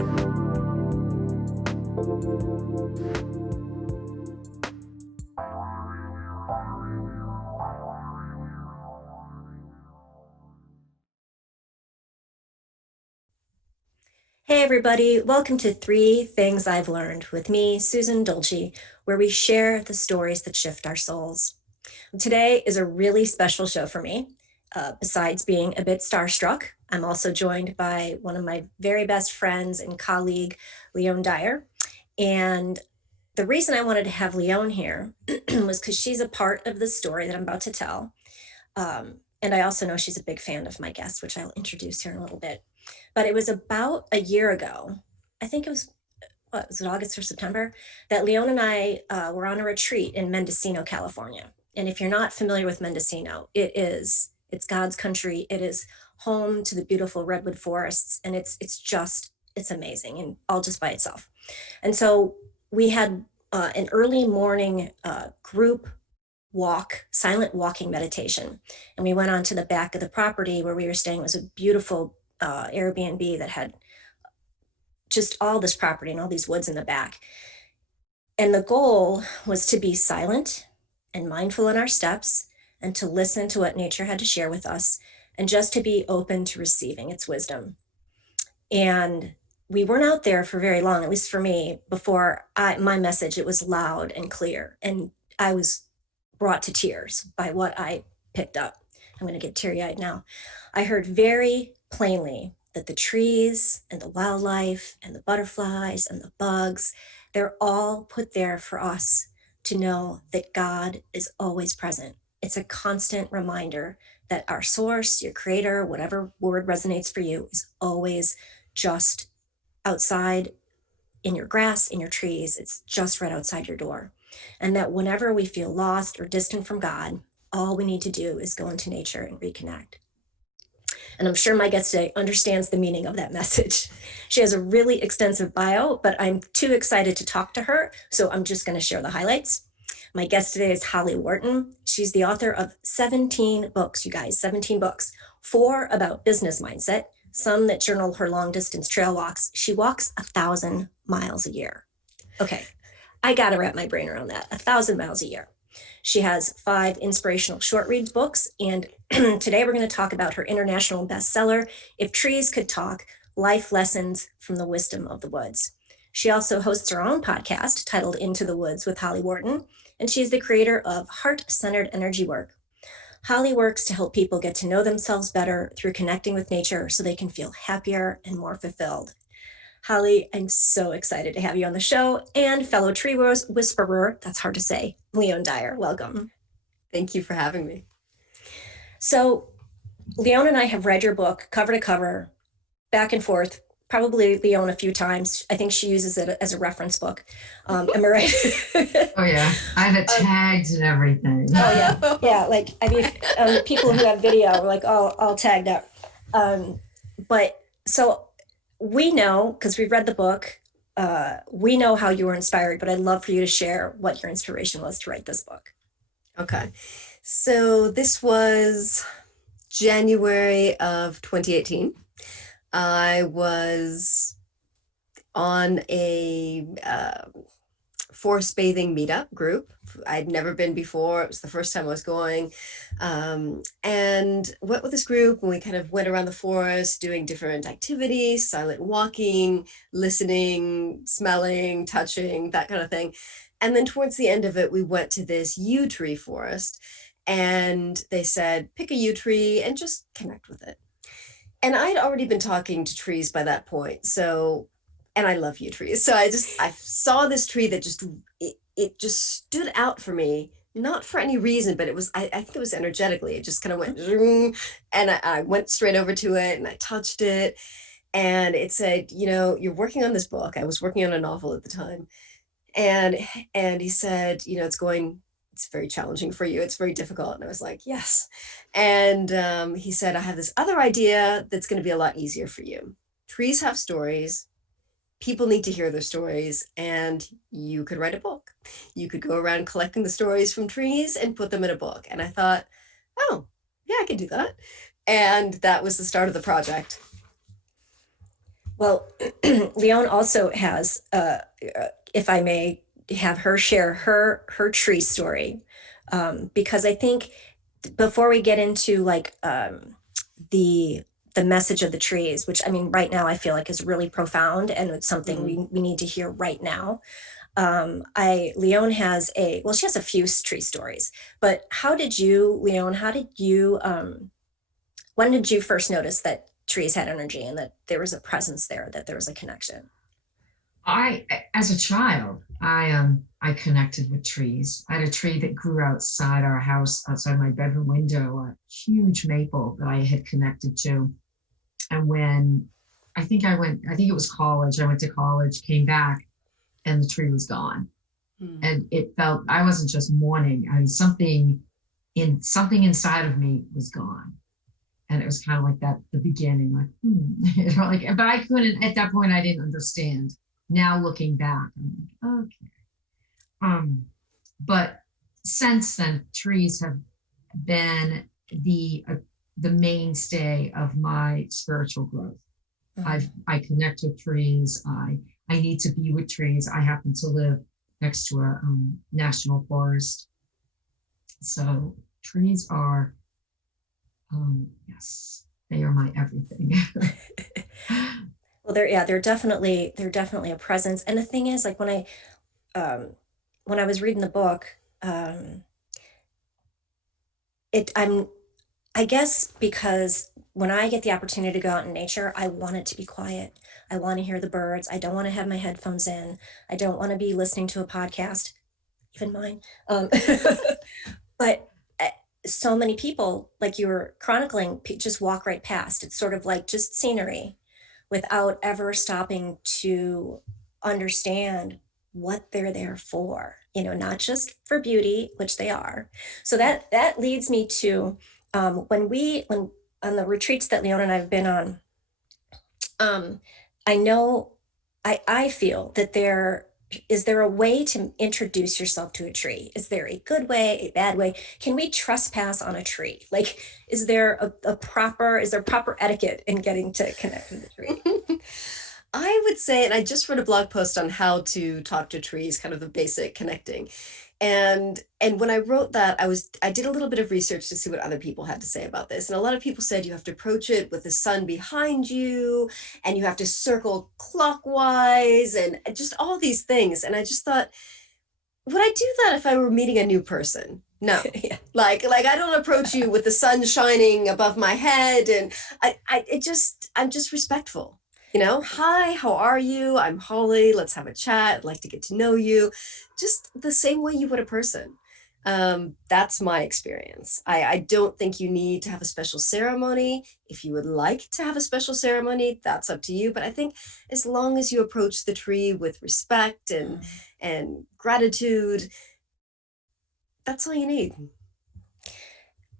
Hey everybody, welcome to Three Things I've Learned with me, Susan Dolci, where we share the stories that shift our souls. Today is a really special show for me. Besides being a bit starstruck, I'm also joined by one of my very best friends and colleague, Leone Dyer. And the reason I wanted to have Leone here was because she's a part of the story that I'm about to tell. And I also know she's a big fan of my guest, which I'll introduce here in a little bit. But it was about a year ago, I think it was, what, was it August or September, that Leone and I were on a retreat in Mendocino, California. And if you're not familiar with Mendocino, it's God's country. It is home to the beautiful redwood forests. And it's amazing and all just by itself. And so we had an early morning group silent walking meditation. And we went on to the back of the property where we were staying. It was a beautiful Airbnb that had just all this property and all these woods in the back. And the goal was to be silent and mindful in our steps and to listen to what nature had to share with us and just to be open to receiving its wisdom. And we weren't out there for very long, at least for me, before my message, it was loud and clear. And I was brought to tears by what I picked up. I'm going to get teary-eyed now. I heard very plainly that the trees and the wildlife and the butterflies and the bugs, they're all put there for us to know that God is always present. It's a constant reminder that our source, your creator, whatever word resonates for you, is always just outside in your grass, in your trees. It's just right outside your door. And that whenever we feel lost or distant from God, all we need to do is go into nature and reconnect. And I'm sure my guest today understands the meaning of that message. She has a really extensive bio, but I'm too excited to talk to her, so I'm just going to share the highlights. My guest today is Holly Worton. She's the author of 17 books, you guys, 17 books, 4 about business mindset, some that journal her long distance trail walks. She walks 1,000 miles a year. Okay, I got to wrap my brain around that, 1,000 miles a year. She has 5 inspirational short read books, and today we're going to talk about her international bestseller, If Trees Could Talk, Life Lessons from the Wisdom of the Woods. She also hosts her own podcast titled Into the Woods with Holly Worton, and she's the creator of Heart-Centered Energy Work. Holly works to help people get to know themselves better through connecting with nature so they can feel happier and more fulfilled. Holly, I'm so excited to have you on the show, and fellow tree whisperer, that's hard to say, Leone Dyer. Welcome. Thank you for having me. So Leone and I have read your book cover to cover, back and forth, probably Leone a few times. I think she uses it as a reference book. Am I right? Oh yeah, I have it tagged and everything. Oh yeah, yeah. Like I mean, people who have video are like all tagged up. But so we know, because we've read the book, we know how you were inspired, but I'd love for you to share what your inspiration was to write this book. Okay. So this was January of 2018. I was on a forest bathing meetup group. I'd never been before. It was the first time I was going. And went with this group, and we kind of went around the forest doing different activities, silent walking, listening, smelling, touching, that kind of thing. And then towards the end of it, we went to this yew tree forest, and they said, pick a yew tree and just connect with it. And I'd already been talking to trees by that point. So, and I love yew trees. So I saw this tree that it just stood out for me, not for any reason, but it was, I think it was energetically, it just kind of went, and I went straight over to it and I touched it. And it said, you're working on this book. I was working on a novel at the time. And he said, it's very challenging for you. It's very difficult. And I was like, yes. And he said, I have this other idea that's going to be a lot easier for you. Trees have stories. People need to hear their stories, and you could write a book. You could go around collecting the stories from trees and put them in a book. And I thought, oh, yeah, I can do that. And that was the start of the project. Well, Leone also has, if I may have her share her tree story, because I think before we get into like the the message of the trees, which I mean, right now I feel like is really profound and it's something Mm. we need to hear right now. I Leone has a well, she has a few tree stories, but how did you, Leone? How did you? When did you first notice that trees had energy and that there was a presence there, that there was a connection? I, as a child, I connected with trees. I had a tree that grew outside our house, outside my bedroom window, a huge maple that I had connected to. And when I think it was college, I went to college, came back, and the tree was gone. Mm. And it felt I wasn't just mourning. I mean, something inside of me was gone. And it was kind of like that, the beginning, like, like, but I couldn't, at that point, I didn't understand. Now looking back, I'm like, okay. But since then, trees have been the mainstay of my spiritual growth. I connect with trees. I need to be with trees. I happen to live next to a national forest, so trees are yes, they are my everything. Well, they're definitely a presence. And the thing is, like um, when I was reading the book, um, it I'm I guess because when I get the opportunity to go out in nature, I want it to be quiet. I want to hear the birds. I don't want to have my headphones in. I don't want to be listening to a podcast, even mine. But so many people, like you were chronicling, just walk right past. It's sort of like just scenery without ever stopping to understand what they're there for, not just for beauty, which they are. So that leads me to when on the retreats that Leona and I have been on, um, I know I feel that there a way to introduce yourself to a tree? Is there a good way, a bad way? Can we trespass on a tree? Like, is there proper etiquette in getting to connect with the tree? I would say, and I just wrote a blog post on how to talk to trees, kind of the basic connecting. And when I wrote that, I did a little bit of research to see what other people had to say about this. And a lot of people said you have to approach it with the sun behind you and you have to circle clockwise and just all these things. And I just thought, would I do that if I were meeting a new person? No. Yeah. Like I don't approach you with the sun shining above my head and I'm just respectful. Hi, how are you? I'm Holly. Let's have a chat. I'd like to get to know you. Just the same way you would a person. That's my experience. I don't think you need to have a special ceremony. If you would like to have a special ceremony, that's up to you. But I think as long as you approach the tree with respect and gratitude, that's all you need.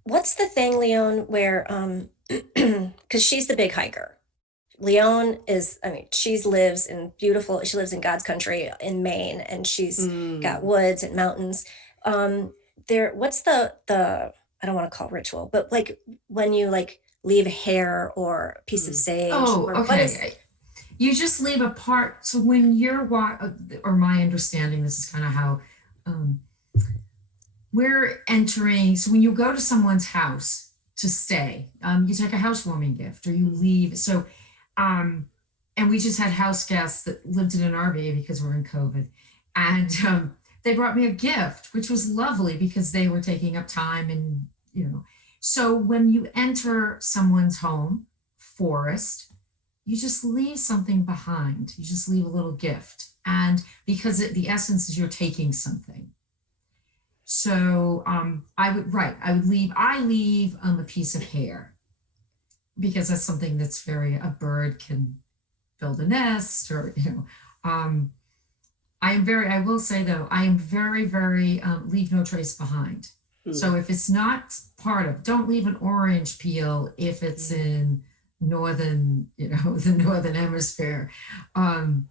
What's the thing, Leon, where because she's the big hiker. Leone is, I mean, she lives in God's country in Maine, and she's got Mm. woods and mountains. Um, what's I don't want to call it ritual, but like when you like leave a hair or a piece of Mm. sage, Oh, or what is, okay. You just leave a part. So when or my understanding, this is kind of how um, we're entering. So when you go to someone's house to stay, you take a housewarming gift or you leave. So, um, and we just had house guests that lived in an RV because we're in COVID. And they brought me a gift, which was lovely because they were taking up time and. So when you enter someone's home, forest, you just leave something behind. You just leave a little gift. And because the essence is you're taking something. So I leave a piece of hair because that's something that's a bird can build a nest or. Um, I will say though, I am very, very, leave no trace behind. So Mm. if it's not don't leave an orange peel if it's in the northern hemisphere. Um,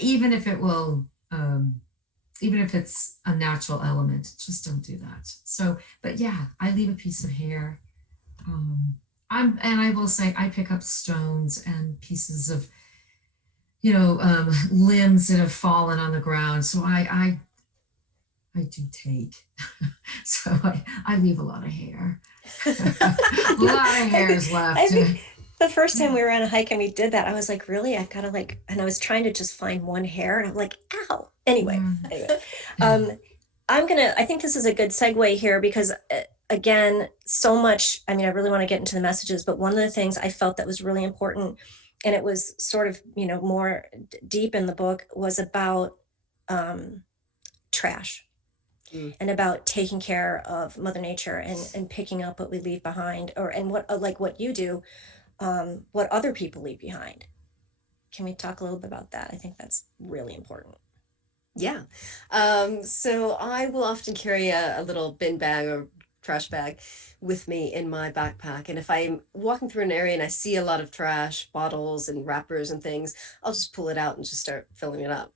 even if it will, even if it's a natural element, just don't do that. So, but yeah, I leave a piece of hair. Um, and I will say I pick up stones and pieces of limbs that have fallen on the ground. So I do take. So I leave a lot of hair. A lot of hair is I left. think the first time we were on a hike and we did that, I was like, really? I've got to like, and I was trying to just find one hair, and I'm like, ow. Anyway, um, I think this is a good segue here because, again, so much, I mean, I really want to get into the messages, but one of the things I felt that was really important, and it was sort of, more deep in the book, was about um, trash Mm. and about taking care of Mother Nature and picking up what we leave behind, and what, like what you do, what other people leave behind. Can we talk a little bit about that? I think that's really important. Yeah. So I will often carry a little bin bag or trash bag with me in my backpack. And if I'm walking through an area and I see a lot of trash, bottles and wrappers and things, I'll just pull it out and just start filling it up.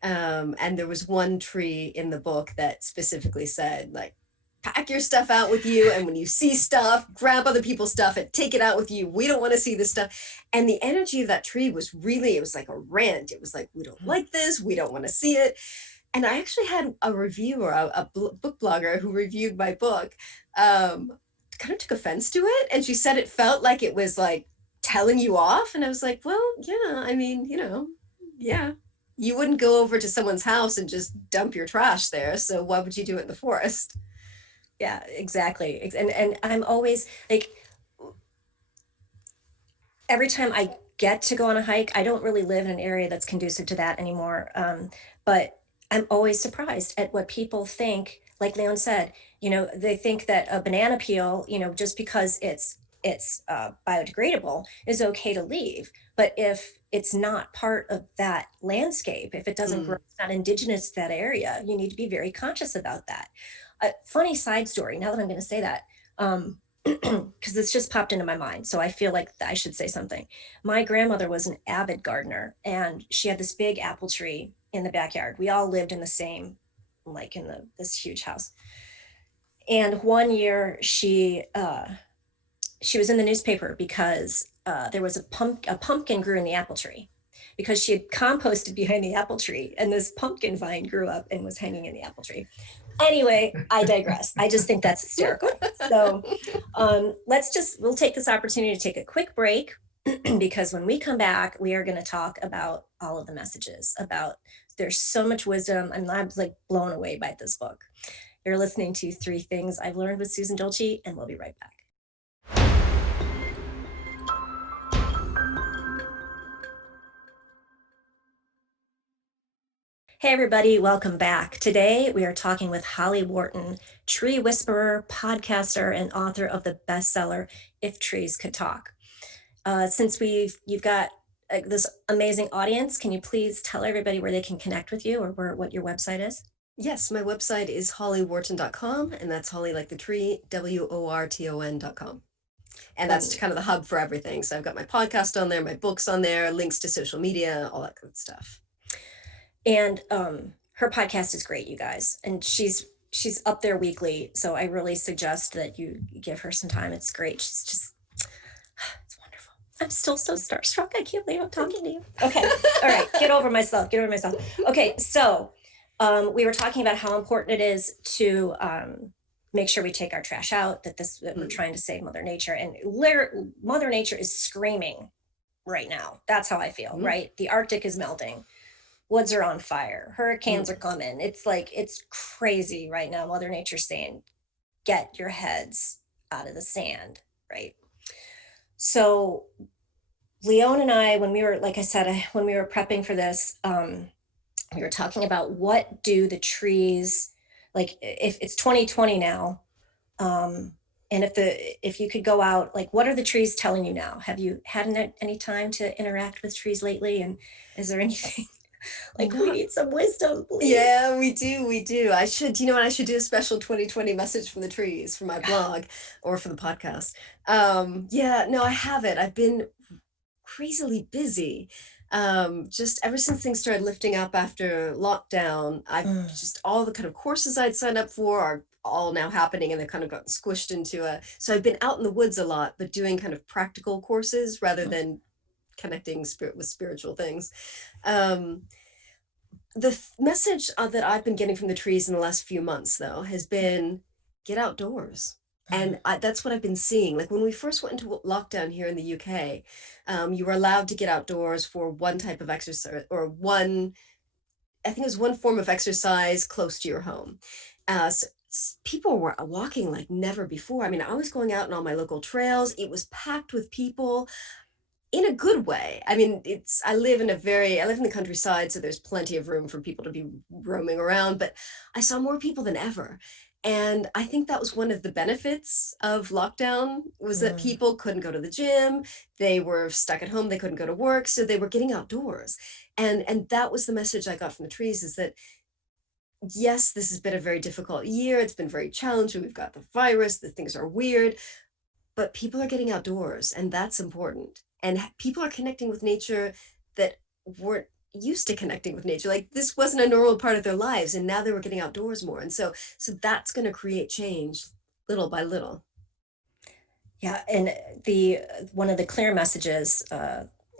And there was one tree in the book that specifically said, like, pack your stuff out with you. And when you see stuff, grab other people's stuff and take it out with you. We don't want to see this stuff. And the energy of that tree was really, it was like a rant. It was like, we don't like this. We don't want to see it. And I actually had a reviewer, book blogger who reviewed my book, kind of took offense to it. And she said it felt like it was like telling you off. And I was like, well, yeah, I mean, yeah. You wouldn't go over to someone's house and just dump your trash there. So why would you do it in the forest? Yeah, exactly. And I'm always like, every time I get to go on a hike, I don't really live in an area that's conducive to that anymore. But I'm always surprised at what people think. Like Leon said, they think that a banana peel, just because it's biodegradable, is okay to leave. But if it's not part of that landscape, if it doesn't grow, Mm, it's not indigenous to that area, you need to be very conscious about that. A funny side story. Now that I'm going to say that. Because this just popped into my mind. So I feel like I should say something. My grandmother was an avid gardener, and she had this big apple tree in the backyard. We all lived in the same, like in this huge house. And one year she was in the newspaper because there was a pumpkin grew in the apple tree because she had composted behind the apple tree, and this pumpkin vine grew up and was hanging in the apple tree. Anyway, I digress. I just think that's hysterical. So we'll take this opportunity to take a quick break because when we come back, we are going to talk about all of the messages about, there's so much wisdom. I'm like blown away by this book. You're listening to Three Things I've Learned with Susan Dolci, and we'll be right back. Hey, everybody, welcome back. Today, we are talking with Holly Worton, tree whisperer, podcaster, and author of the bestseller, If Trees Could Talk. Since you've got this amazing audience, can you please tell everybody where they can connect with you, or what your website is? yes, my website is hollyworton.com, and that's Holly like the tree, WORTON.com. And that's kind of the hub for everything. So I've got my podcast on there, my books on there, links to social media, all that good stuff. And her podcast is great, you guys, and she's up there weekly. So I really suggest that you give her some time. It's great. She's just, it's wonderful. I'm still so starstruck. I can't believe I'm talking to you. Okay, all right, get over myself. Okay, so we were talking about how important it is to make sure we take our trash out. That we're trying to save Mother Nature, and Mother Nature is screaming right now. That's how I feel. Right, the Arctic is melting. Woods are on fire. Hurricanes are coming. It's like, it's crazy right now. Mother Nature's saying, get your heads out of the sand, right? So Leone and I, when we were, like I said, when we were prepping for this, we were talking about what do the trees, like if it's 2020 now, and if you could go out, like what are the trees telling you now? Have you had any time to interact with trees lately? And is there anything like, we need some wisdom, please? Yeah, we do. I should do a special 2020 message from the trees for my blog or for the podcast. Yeah, no, I haven't. I've been crazily busy. Just ever since things started lifting up after lockdown, I've just, all the kind of courses I'd signed up for are all now happening, and they've kind of gotten squished into so I've been out in the woods a lot, but doing kind of practical courses rather than connecting spirit with spiritual things. The message that I've been getting from the trees in the last few months, though, has been get outdoors. And that's what I've been seeing. Like when we first went into lockdown here in the UK, you were allowed to get outdoors for one type of exercise or I think it was one form of exercise close to your home. People were walking like never before. I mean, I was going out on all my local trails. It was packed with people in a good way. I mean, I live in the countryside, so there's plenty of room for people to be roaming around, but I saw more people than ever. And I think that was one of the benefits of lockdown was that people couldn't go to the gym. They were stuck at home. They couldn't go to work. So they were getting outdoors. And that was the message I got from the trees is that, yes, this has been a very difficult year. It's been very challenging. We've got the virus, the things are weird, but people are getting outdoors and that's important. And people are connecting with nature that weren't used to connecting with nature. Like this wasn't a normal part of their lives. And now they were getting outdoors more. And so that's going to create change little by little. Yeah. And one of the clear messages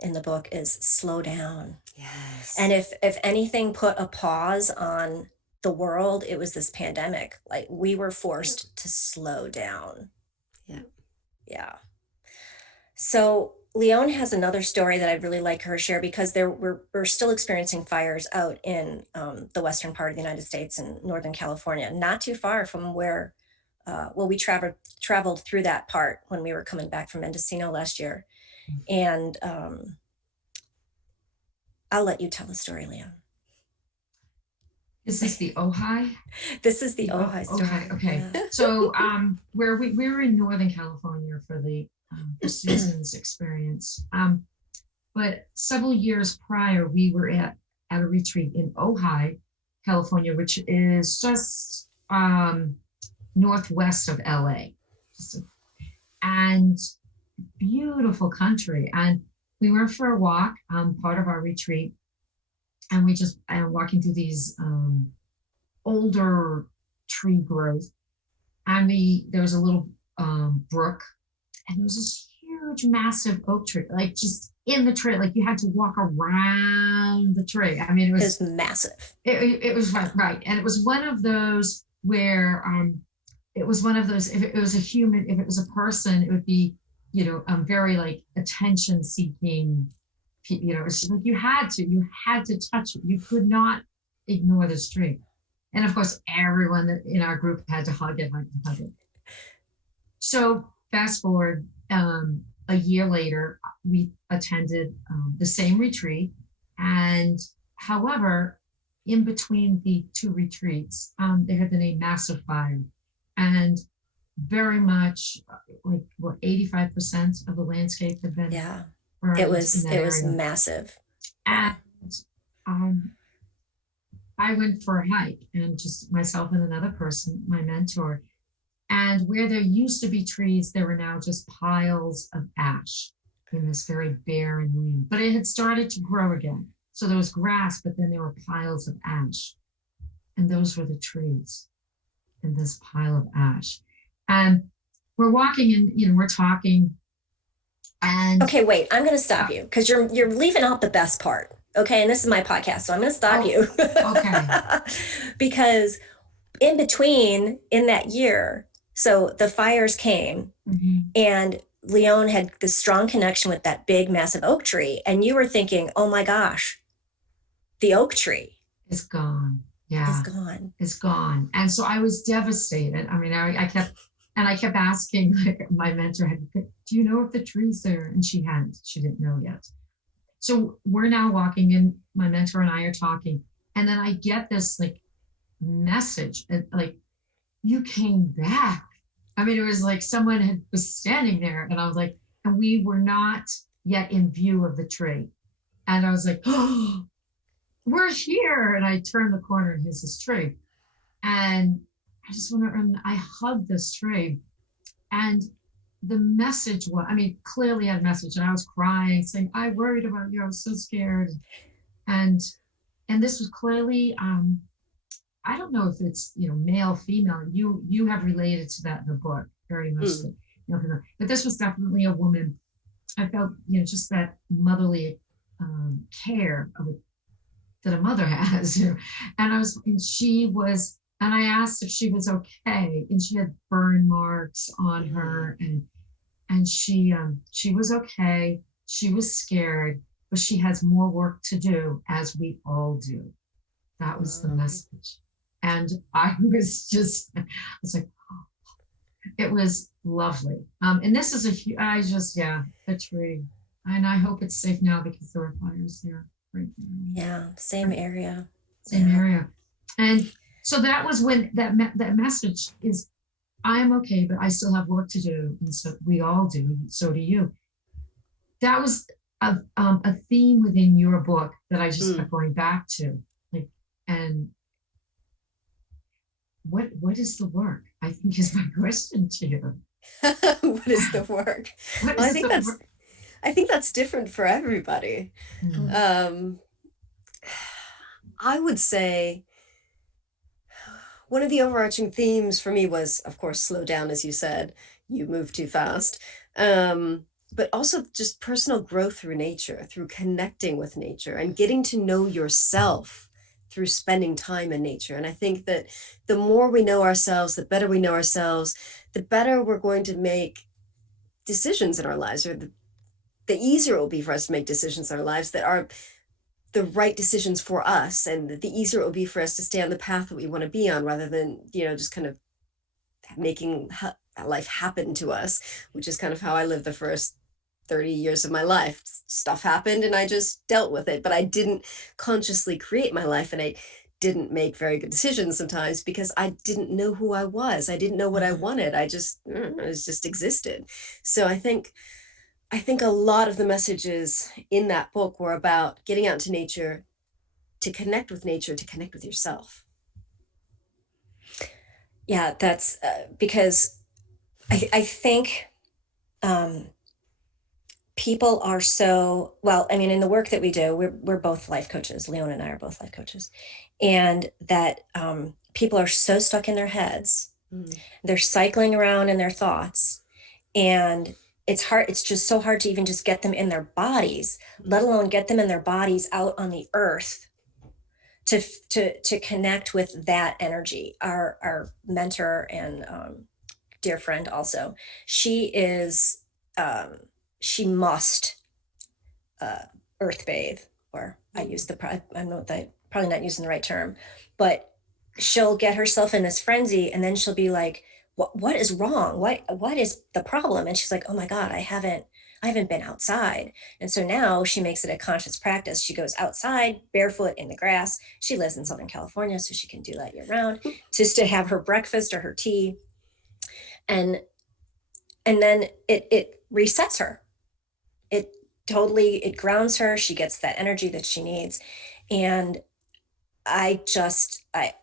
in the book is slow down. Yes. And if anything put a pause on the world, it was this pandemic. Like we were forced to slow down. Yeah. Yeah. So Leone has another story that I'd really like her to share because we're still experiencing fires out in the western part of the United States in Northern California, not too far from where, we traveled through that part when we were coming back from Mendocino last year. And I'll let you tell the story, Leone. Is this the Ojai? This is the Ojai story. Ojai, okay. Yeah. So where we were in Northern California for the Susan's experience. But several years prior, we were at a retreat in Ojai, California, which is just northwest of LA. And beautiful country. And we went for a walk, part of our retreat. And we just walking through these older tree growth. And there was a little brook. And there was this huge, massive oak tree, like just in the tree, like you had to walk around the tree. I mean, it was massive. It was right. And it was one of those where it was one of those, if it was a human, if it was a person, it would be, very like attention seeking, it's like you had to touch it. You could not ignore this tree. And of course, everyone in our group had to hug it. So fast forward a year later, we attended the same retreat. And however, in between the two retreats, there had been a massive fire. And very much like 85% of the landscape had been burned. It was massive. And I went for a hike, and just myself and another person, my mentor. And where there used to be trees, there were now just piles of ash in this very barren land. But it had started to grow again. So there was grass, but then there were piles of ash. And those were the trees in this pile of ash. And we're walking and, we're talking. And okay, wait, I'm going to stop you because you're leaving out the best part. Okay. And this is my podcast, so I'm going to stop you. Okay. Because in between, in that year, so the fires came and Leone had this strong connection with that big, massive oak tree. And you were thinking, oh my gosh, the oak tree is gone. Yeah. It's gone. And so I was devastated. I mean, I kept asking my mentor, do you know if the tree's there? And she didn't know yet. So we're now walking and my mentor and I are talking. And then I get this like message, like, you came back. I mean, it was like someone was standing there, and I was like, and we were not yet in view of the tree. And I was like, oh, we're here. And I turned the corner and here's this tree. And I just went and I hugged this tree. And the message was, clearly had a message. And I was crying, saying, I worried about you. I was so scared. And this was clearly, I don't know if it's, male, female. You have related to that in the book very much. But this was definitely a woman. I felt, just that motherly care that a mother has. And she was, and I asked if she was okay, and she had burn marks on her, and she was okay. She was scared, but she has more work to do, as we all do. That was the message. And I was like, it was lovely. And this is the tree. And I hope it's safe now because there are fires there right now. Yeah, same area. Same Yeah. area. And so that was when that message is, I am okay, but I still have work to do. And so we all do. And so do you. That was a theme within your book that I just kept going back to. Like, and what is the work? I think is my question to you. What is the work? What Well, is the work? I think that's different for everybody. I would say one of the overarching themes for me was, of course, slow down, as you said, you move too fast. But also just personal growth through nature, through connecting with nature and getting to know yourself through spending time in nature. And I think that the more we know ourselves, the better we know ourselves, the better we're going to make decisions in our lives, or the easier it will be for us to make decisions in our lives that are the right decisions for us, and the easier it will be for us to stay on the path that we want to be on, rather than just kind of making life happen to us, which is kind of how I lived the first 30 years of my life. Stuff happened and I just dealt with it, but I didn't consciously create my life, and I didn't make very good decisions sometimes because I didn't know who I was. I didn't know what I wanted. I just existed. So I think a lot of the messages in that book were about getting out into nature, to connect with nature, to connect with yourself. Yeah, that's because I think people are so, well, I mean, in the work that we do, we're both life coaches. Leone and I are both life coaches. And that people are so stuck in their heads. They're cycling around in their thoughts. And it's hard. It's just so hard to even just get them in their bodies, let alone get them in their bodies out on the earth to connect with that energy. Our mentor and dear friend also, she is she must earth bathe, or I use I know that probably not using the right term, but she'll get herself in this frenzy, and then she'll be like, what is wrong? What is the problem? And she's like, oh my God, I haven't been outside. And so now she makes it a conscious practice. She goes outside barefoot in the grass. She lives in Southern California, so she can do that year round, just to have her breakfast or her tea. And then it resets her. It it grounds her. She gets that energy that she needs. And I just I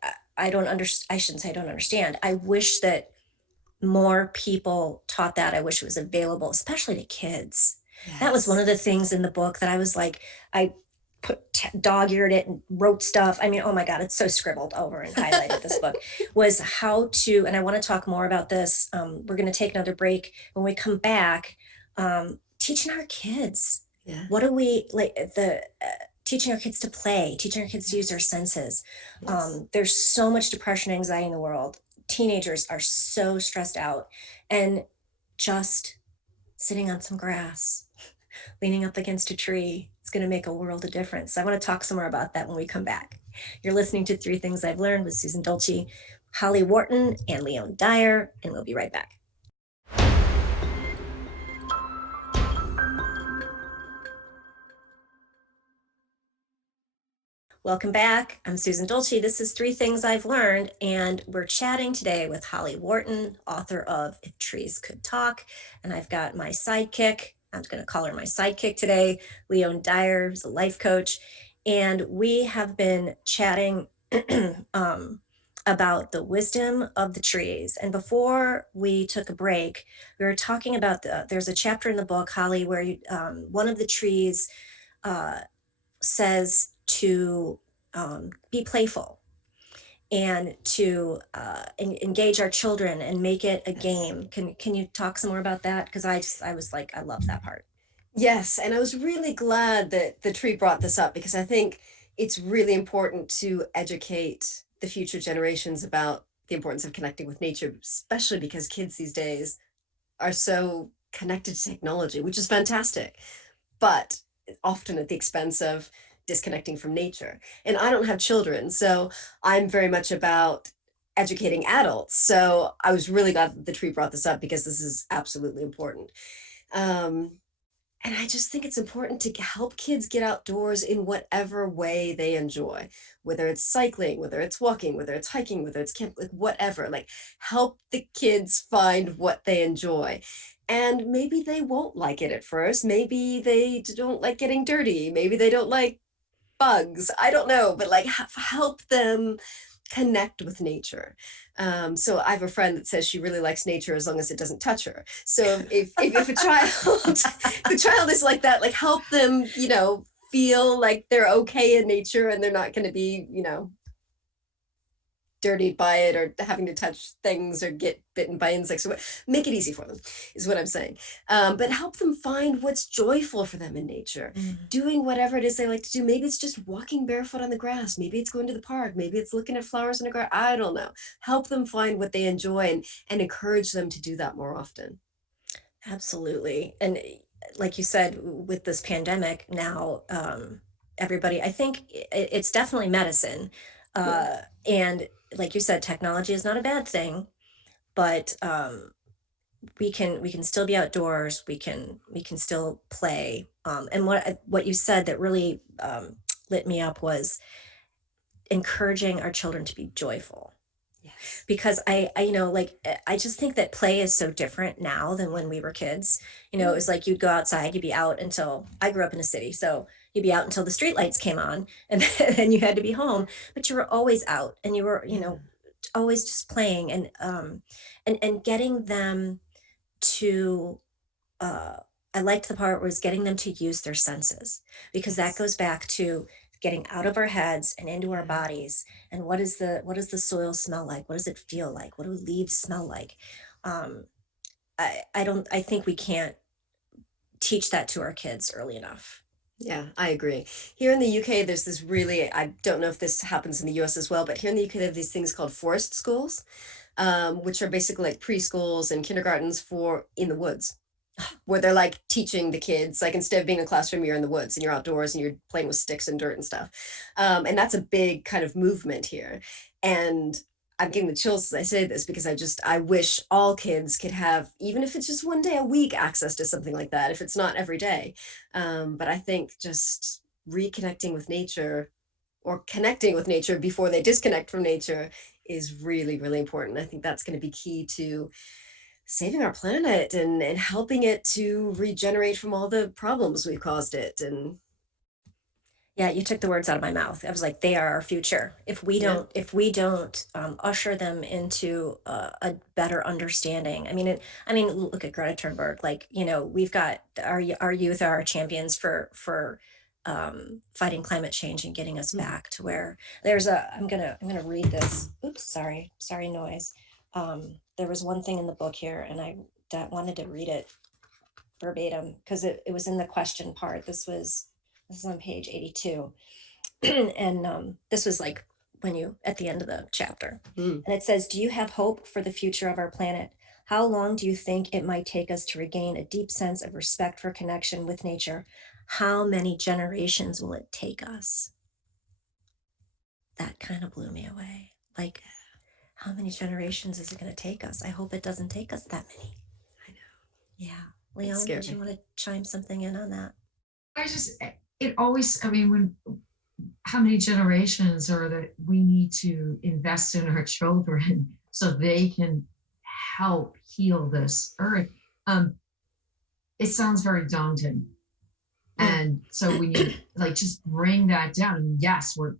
don't understand. I shouldn't say I don't understand. I wish that more people taught that. I wish it was available, especially to kids. Yes. That was one of the things in the book that I was like, I put dog-eared it and wrote stuff. I mean, oh my God, it's so scribbled over and highlighted. This book was how to, and I want to talk more about this. We're going to take another break. When we come back, teaching our kids. Yeah. What do we like teaching our kids to play, teaching our kids to use their senses. Yes. There's so much depression, anxiety in the world. Teenagers are so stressed out, and just sitting on some grass, leaning up against a tree, it's going to make a world of difference. I want to talk some more about that when we come back. You're listening to Three Things I've Learned with Susan Dolci, Holly Worton, and Leone Dyer, and we'll be right back. Welcome back. I'm Susan Dolci. This is Three Things I've Learned, and we're chatting today with Holly Worton, author of If Trees Could Talk. And I've got my sidekick. I'm going to call her my sidekick today, Leone Dyer, who's a life coach. And we have been chatting about the wisdom of the trees. And before we took a break, we were talking about there's a chapter in the book, Holly, where one of the trees says to be playful and to engage our children and make it a game. Can you talk some more about that? Because I was like, I love that part. Yes, and I was really glad that the tree brought this up because I think it's really important to educate the future generations about the importance of connecting with nature, especially because kids these days are so connected to technology, which is fantastic, but often at the expense of disconnecting from nature. And I don't have children, so I'm very much about educating adults. So I was really glad that the tree brought this up because this is absolutely important. Um, and I just think it's important to help kids get outdoors in whatever way they enjoy, whether it's cycling, whether it's walking, whether it's hiking, whether it's camp, like whatever. Like help the kids find what they enjoy. And maybe they won't like it at first. Maybe they don't like getting dirty. Maybe they don't like bugs. I don't know, but like help them connect with nature. So I have a friend that says she really likes nature as long as it doesn't touch her. So if a child if a child is like that, like help them, feel like they're okay in nature and they're not going to be, dirtied by it or having to touch things or get bitten by insects. So make it easy for them is what I'm saying. But help them find what's joyful for them in nature, doing whatever it is they like to do. Maybe it's just walking barefoot on the grass. Maybe it's going to the park. Maybe it's looking at flowers in a garden. I don't know. Help them find what they enjoy and encourage them to do that more often. Absolutely. And like you said, with this pandemic now, everybody, I think it's definitely medicine. Yeah. And like you said, technology is not a bad thing, but we can still be outdoors. We can still play. And what you said that really lit me up was encouraging our children to be joyful, Yes. because I just think that play is so different now than when we were kids. It was like you'd go outside, you'd be out until, I grew up in a city, so you'd be out until the street lights came on, and then you had to be home, but you were always out, and you were, Yeah. always just playing, and getting them to I liked the part was getting them to use their senses, because that Yes. goes back to getting out of our heads and into our Yeah. bodies. And what does the soil smell like? What does it feel like? What do leaves smell like? um, I think we can't teach that to our kids early enough. Yeah, I agree. Here in the UK, there's this really, I don't know if this happens in the US as well, but here in the UK, they have these things called forest schools, which are basically like preschools and kindergartens for in the woods, where they're like teaching the kids, like instead of being in a classroom, you're in the woods and you're outdoors and you're playing with sticks and dirt and stuff. And that's a big kind of movement here. And I'm getting the chills as I say this because I wish all kids could have, even if it's just one day a week, access to something like that, if it's not every day. But I think just reconnecting with nature or connecting with nature before they disconnect from nature is really, really important. I think that's going to be key to saving our planet and helping it to regenerate from all the problems we've caused it. And Yeah, you took the words out of my mouth. I was like, they are our future. If we yeah. don't, if we don't usher them into a better understanding. I mean, look at Greta Thunberg. Like, we've got our youth are our champions for fighting climate change and getting us Mm. back to where there's a. I'm gonna read this. Oops, sorry noise. There was one thing in the book here, and I wanted to read it verbatim because it was in the question part. This is on page 82. And this was like when you at the end of the chapter. Mm. And it says, do you have hope for the future of our planet? How long do you think it might take us to regain a deep sense of respect for connection with nature? How many generations will it take us? That kind of blew me away. Like, how many generations is it going to take us? I hope it doesn't take us that many. I know. Yeah. It's Leone, did you scary. want to chime something in on that? I just, it always, I mean, when, how many generations are that we need to invest in our children so they can help heal this earth? Um, it sounds very daunting. Mm. And so we need like just bring that down. And yes, we're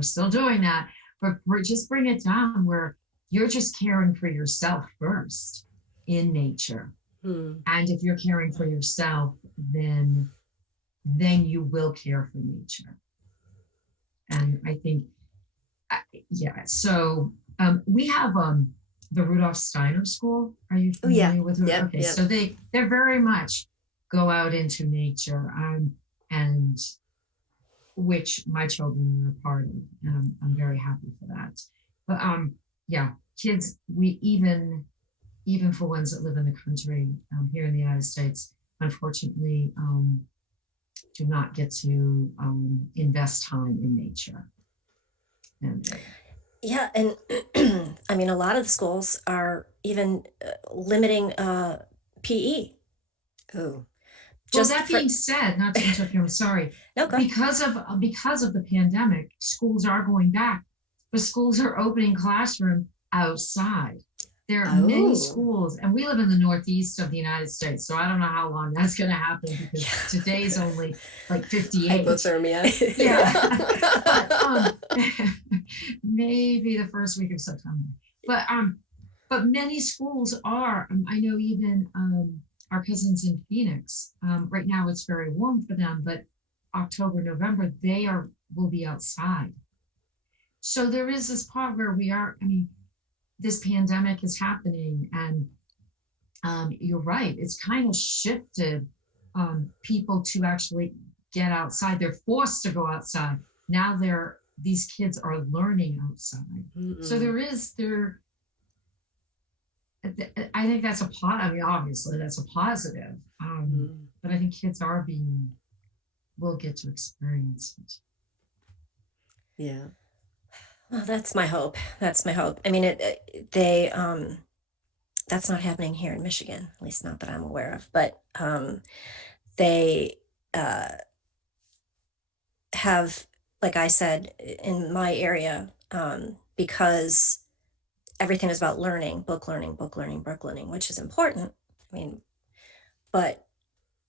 still doing that, but just bring it down where you're just caring for yourself first in nature. Mm. And if you're caring for yourself, then you will care for nature. And I think, yeah. So we have the Rudolf Steiner School. Are you Oh yeah. familiar with it? Yep. Okay, Yep. so they're very much go out into nature, and which my children are a part of, and I'm very happy for that. But yeah, kids, we even for ones that live in the country, here in the United States, unfortunately, do not get to invest time in nature. And Yeah, and I mean, a lot of the schools are even limiting PE. Oh, well, Just that for being said, not to interrupt you, I'm sorry. no, go. Because of the pandemic, schools are going back, but schools are opening classroom outside. There are many oh, schools, and we live in the Northeast of the United States, so I don't know how long that's going to happen because Yeah. today's only like 58. hypothermia. Yeah, but maybe the first week of September. But many schools are. I know even our cousins in Phoenix. Right now it's very warm for them, but October, November will be outside. So there is this part where we are. I mean, this pandemic is happening, and you're right. It's kind of shifted people to actually get outside. They're forced to go outside. Now these kids are learning outside. So I think that's I mean, obviously that's a positive. But I think kids will get to experience it. Yeah. Well, that's my hope. That's my hope. I mean, that's not happening here in Michigan, at least not that I'm aware of. But they have, like I said, in my area, because everything is about learning, book learning, book learning, book learning, which is important. I mean, but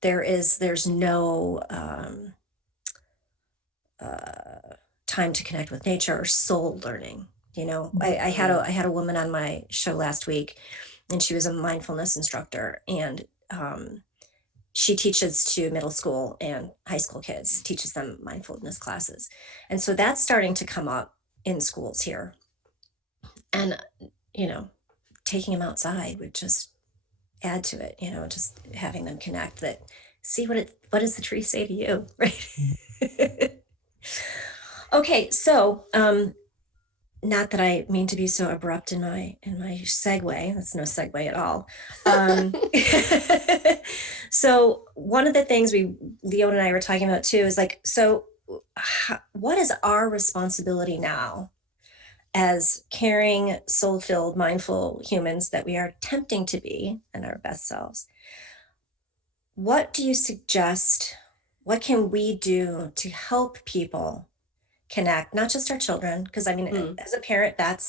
there's no time to connect with nature or soul learning. You know, I had a woman on my show last week, and she was a mindfulness instructor, and she teaches to middle school and high school kids, teaches them mindfulness classes. And so that's starting to come up in schools here. And, you know, taking them outside would just add to it, you know, just having them connect that, see what does the tree say to you, right? Okay, so not that I mean to be so abrupt in my segue. That's no segue at all. So one of the things Leone and I were talking about too is like, so what is our responsibility now as caring, soul-filled, mindful humans that we are attempting to be and our best selves? What do you suggest? What can we do to help people connect, not just our children, because I mean, as a parent, that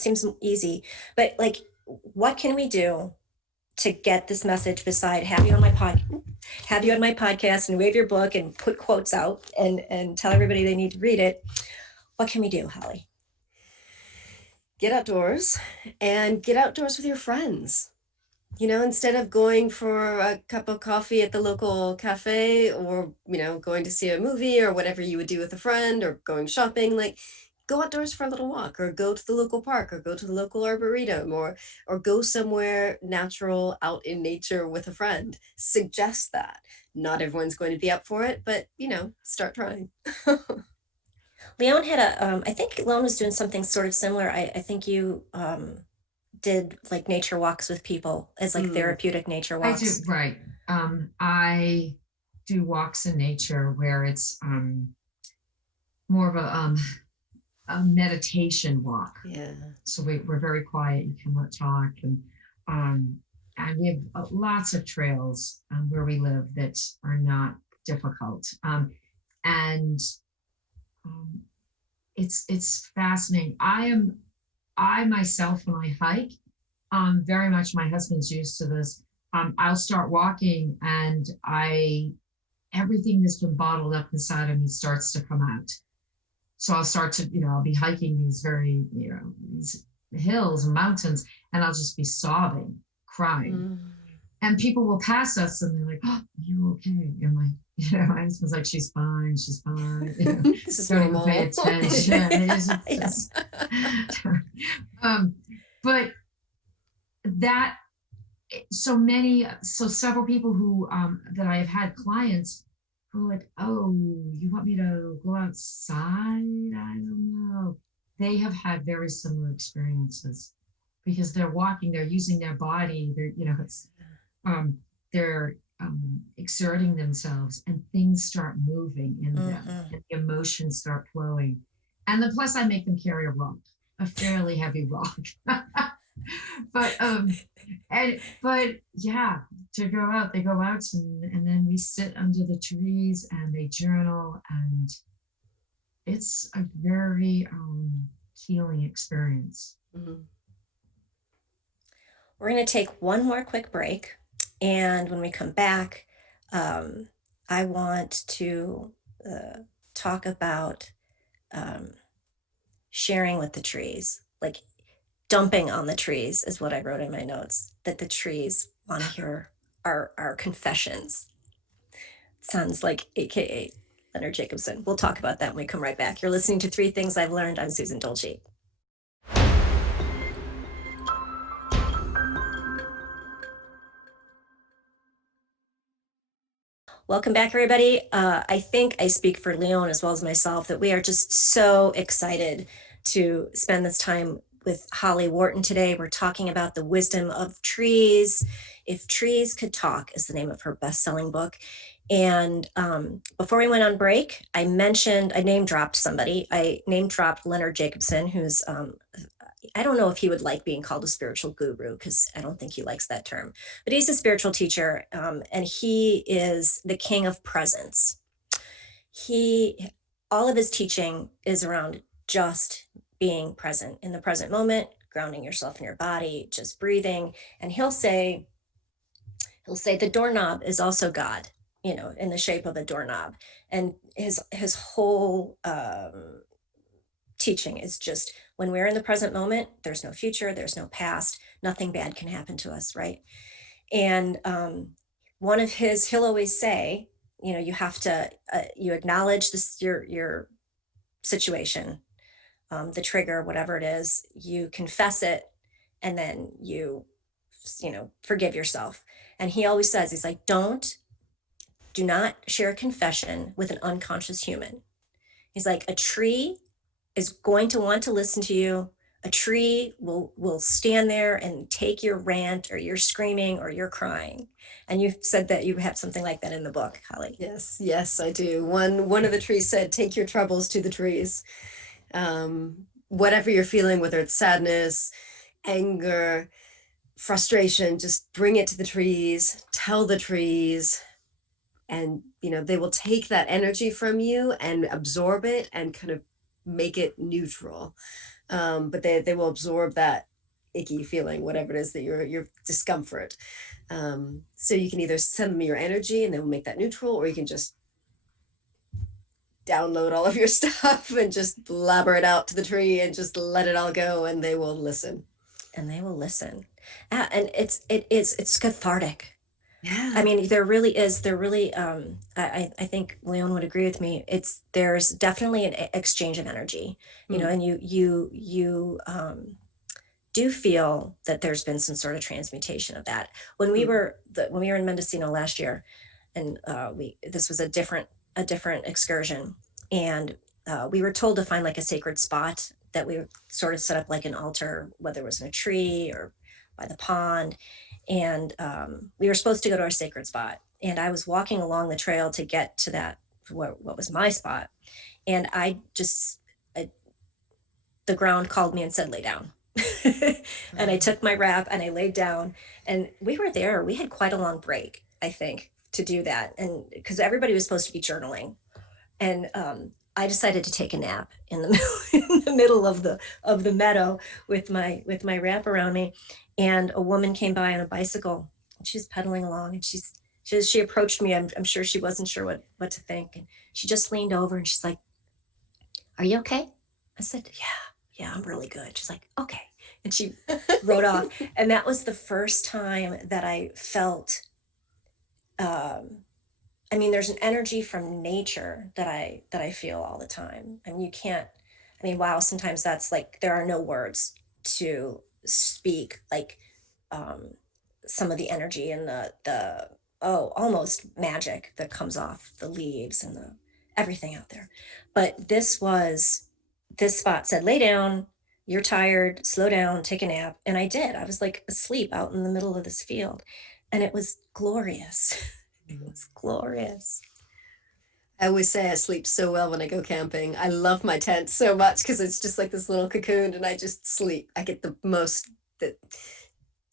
seems easy, but like, what can we do to get this message beside have you on my podcast and wave your book and put quotes out and tell everybody they need to read it? What can we do, Holly? Get outdoors and get outdoors with your friends. You know, instead of going for a cup of coffee at the local cafe or, you know, going to see a movie or whatever you would do with a friend or going shopping, like go outdoors for a little walk or go to the local park or go to the local arboretum or go somewhere natural out in nature with a friend. Suggest that. Not everyone's going to be up for it, but, you know, start trying. Leone had I think Leone was doing something sort of similar. I think you did like nature walks with people as like therapeutic nature walks. I do, right. I do walks in nature where it's more of a meditation walk. Yeah. So we're very quiet. You cannot talk, and we have lots of trails where we live that are not difficult, and it's fascinating. I myself, when I hike, very much my husband's used to this. I'll start walking and everything that's been bottled up inside of me starts to come out. So I'll start to, I'll be hiking these these hills and mountains, and I'll just be sobbing, crying. And people will pass us and they're like, "Oh, are you okay?" And my husband's like, she's fine. This is Don't normal. pay attention. But that so several people who that I have had clients who are like, oh, you want me to go outside? I don't know. They have had very similar experiences because they're walking, they're using their body, um, they're exerting themselves, and things start moving in them, Mm-hmm. and the emotions start flowing. And then plus, I make them carry a fairly heavy rock. but but yeah, to go out, they go out, and then we sit under the trees and they journal, and it's a very healing experience. Mhm. We're going to take one more quick break. And when we come back, um, I want to uh, talk about um, sharing with the trees, like dumping on the trees, is what I wrote in my notes, that the trees want to hear our confessions. Sounds like AKA Leonard Jacobson. We'll talk about that when we come right back. You're listening to Three Things I've Learned. I'm Susan Dolci. Welcome back, everybody. I think I speak for Leone as well as myself that we are just so excited to spend this time with Holly Worton today. We're talking about the wisdom of trees. If Trees Could Talk is the name of her best-selling book. And before we went on break, I name dropped somebody. I name dropped Leonard Jacobson, who's I don't know if he would like being called a spiritual guru because I don't think he likes that term, but he's a spiritual teacher, and he is the king of presence. He, all of his teaching is around just being present in the present moment, grounding yourself in your body, just breathing. And he'll say the doorknob is also God, in the shape of a doorknob. And his whole teaching is just when we're in the present moment, there's no future, there's no past, nothing bad can happen to us, right? And he'll always say, you have to, you acknowledge this, your situation, the trigger, whatever it is, you confess it, and then forgive yourself. And he always says, he's like, do not share a confession with an unconscious human. He's like, a tree is going to want to listen to you. A tree will stand there and take your rant or your screaming or your crying. And you said that you have something like that in the book, Holly. Yes, I do. One of the trees said, "Take your troubles to the trees." Whatever you're feeling, whether it's sadness, anger, frustration, just bring it to the trees. Tell the trees, and they will take that energy from you and absorb it and kind of make it neutral. But they will absorb that icky feeling, whatever it is that your discomfort. So you can either send them your energy and they will make that neutral, or you can just download all of your stuff and just blabber it out to the tree and just let it all go, and they will listen. And they will listen. And it's cathartic. Yeah. I mean, there really is. I think Leon would agree with me. There's definitely an exchange of energy, and you do feel that there's been some sort of transmutation of that. When we were in Mendocino last year, and this was a different excursion, and we were told to find like a sacred spot that we sort of set up like an altar, whether it was in a tree or by the pond, and we were supposed to go to our sacred spot. And I was walking along the trail to get to that what was my spot, and the ground called me and said, lay down. And I took my wrap and I laid down, and we had quite a long break, I think, to do that. And because everybody was supposed to be journaling, and I decided to take a nap in the middle, in the middle of the meadow with my wrap around me. And a woman came by on a bicycle, and she's pedaling along, and she approached me. I'm sure she wasn't sure what to think. And she just leaned over and she's like, are you okay? I said, yeah, I'm really good. She's like, okay. And she rode off. And that was the first time that I felt, I mean, there's an energy from nature that I feel all the time. I mean, wow, sometimes that's like, there are no words to speak, like, um, some of the energy and the oh, almost magic that comes off the leaves and the everything out there. But this spot said, lay down, you're tired, slow down, take a nap. And I did. I was like asleep out in the middle of this field. And it was glorious. It was glorious. I always say I sleep so well when I go camping. I love my tent so much because it's just like this little cocoon and I just sleep. I get the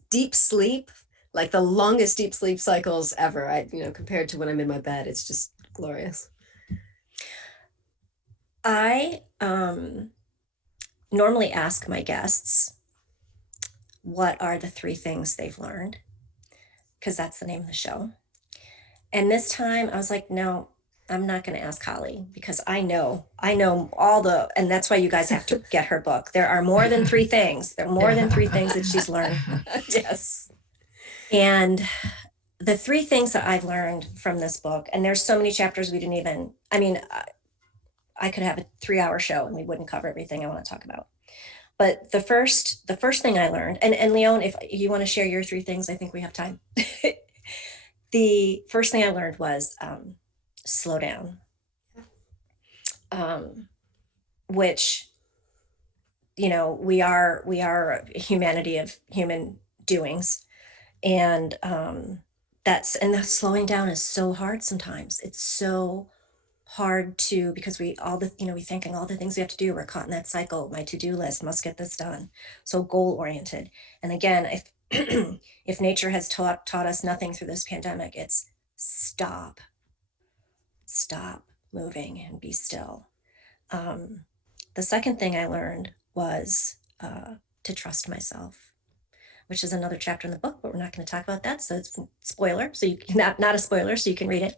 deep sleep, like the longest deep sleep cycles ever. Compared to when I'm in my bed, it's just glorious. I normally ask my guests what are the 3 things they've learned, because that's the name of the show. And this time I was like, no, I'm not going to ask Holly because I know all and that's why you guys have to get her book. There are more than 3 things. There are more than 3 things that she's learned. Yes. And the 3 things that I've learned from this book, and there's so many chapters we didn't even, I could have a 3-hour show and we wouldn't cover everything I want to talk about. But the first thing I learned, and Leone, if you want to share your 3 things, I think we have time. The first thing I learned was slow down, which, we are a humanity of human doings. And that slowing down is so hard sometimes. It's so hard because we thinking all the things we have to do, we're caught in that cycle. My to-do list must get this done, so goal oriented. And again, if if nature has taught us nothing through this pandemic, it's stop moving and be still. The second thing I learned was to trust myself, which is another chapter in the book, but we're not going to talk about that, so it's spoiler, so you can not a spoiler, so you can read it.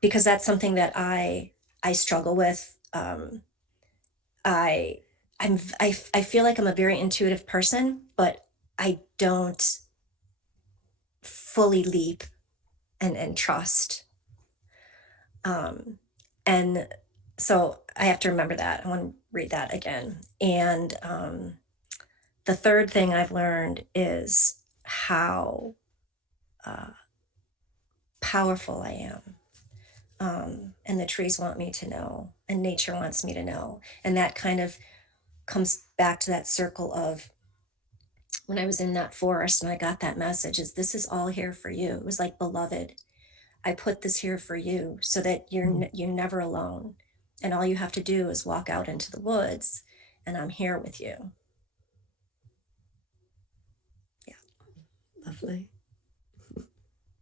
Because that's something that I struggle with. I feel like I'm a very intuitive person, but I don't fully leap and trust. And so I have to remember that. I want to read that again. And the third thing I've learned is how powerful I am. And the trees want me to know, and nature wants me to know. And that kind of comes back to that circle of when I was in that forest and I got that message, is this is all here for you. It was like, beloved, I put this here for you so that you're never alone. And all you have to do is walk out into the woods and I'm here with you. Yeah. Lovely.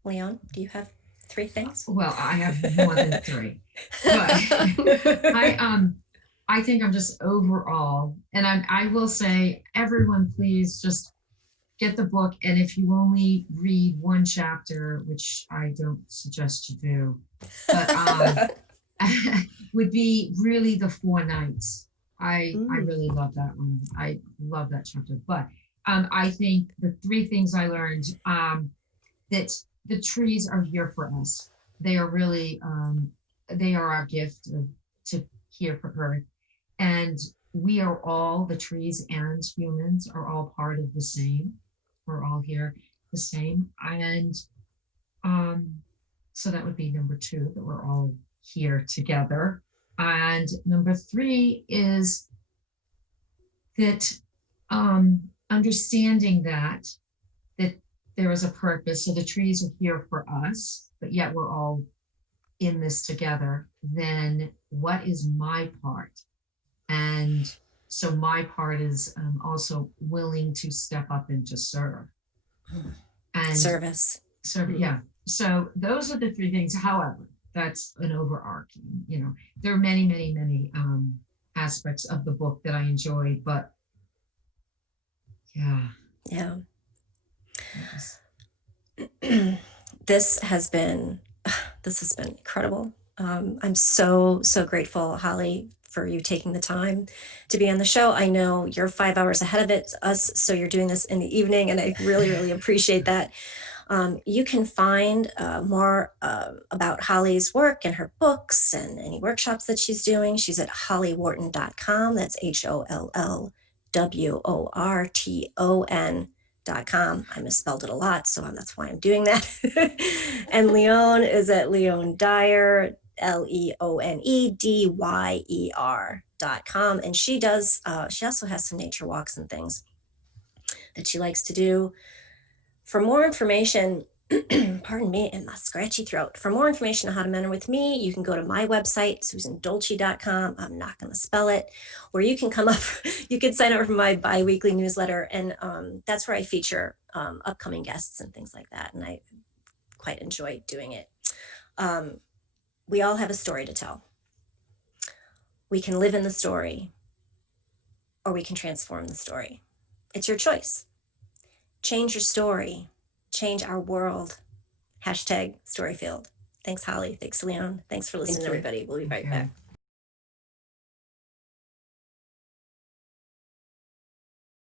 Leone, do you have 3 things? Well, I have more than 3, but I think I'm just overall, and I will say, everyone, please just get the book. And if you only read 1 chapter, which I don't suggest you do, but would be really the 4 nights. I really love that one. I love that chapter. But I think the 3 things I learned, that the trees are here for us. They are really, they are our gift to here for Earth. And we are all, the trees and humans are all part of the same. We're all here the same. And so that would be number 2, that we're all here together. And number 3 is that understanding that there is a purpose. So the trees are here for us, but yet we're all in this together. Then what is my part? And so my part is also willing to step up and to serve. And Service. Yeah. So those are the 3 things. However, that's an overarching, there are many, many, many aspects of the book that I enjoyed, but yeah. Yeah. This has been incredible. I'm so grateful, Holly, for you taking the time to be on the show. I know you're 5 hours ahead of us, so you're doing this in the evening, and I really, really appreciate that. You can find more about Holly's work and her books and any workshops that she's doing. She's at hollyworton.com. That's HOLLWORTON.com. leonedyer.com. I misspelled it a lot, so that's why I'm doing that. And Leone is at Leone Dyer, LeoneDyer.com. And she also has some nature walks and things that she likes to do. For more information, pardon me, and my scratchy throat. For more information on how to mentor with me, you can go to my website, susandolci.com. I'm not going to spell it. Or you can come up, you can sign up for my bi-weekly newsletter. And that's where I feature upcoming guests and things like that. And I quite enjoy doing it. We all have a story to tell. We can live in the story, or we can transform the story. It's your choice. Change your story. Change our world. #Storyfield. Thanks, Holly. Thanks, Leone. Thanks for listening, Thank you. everybody. We'll be right Okay. back.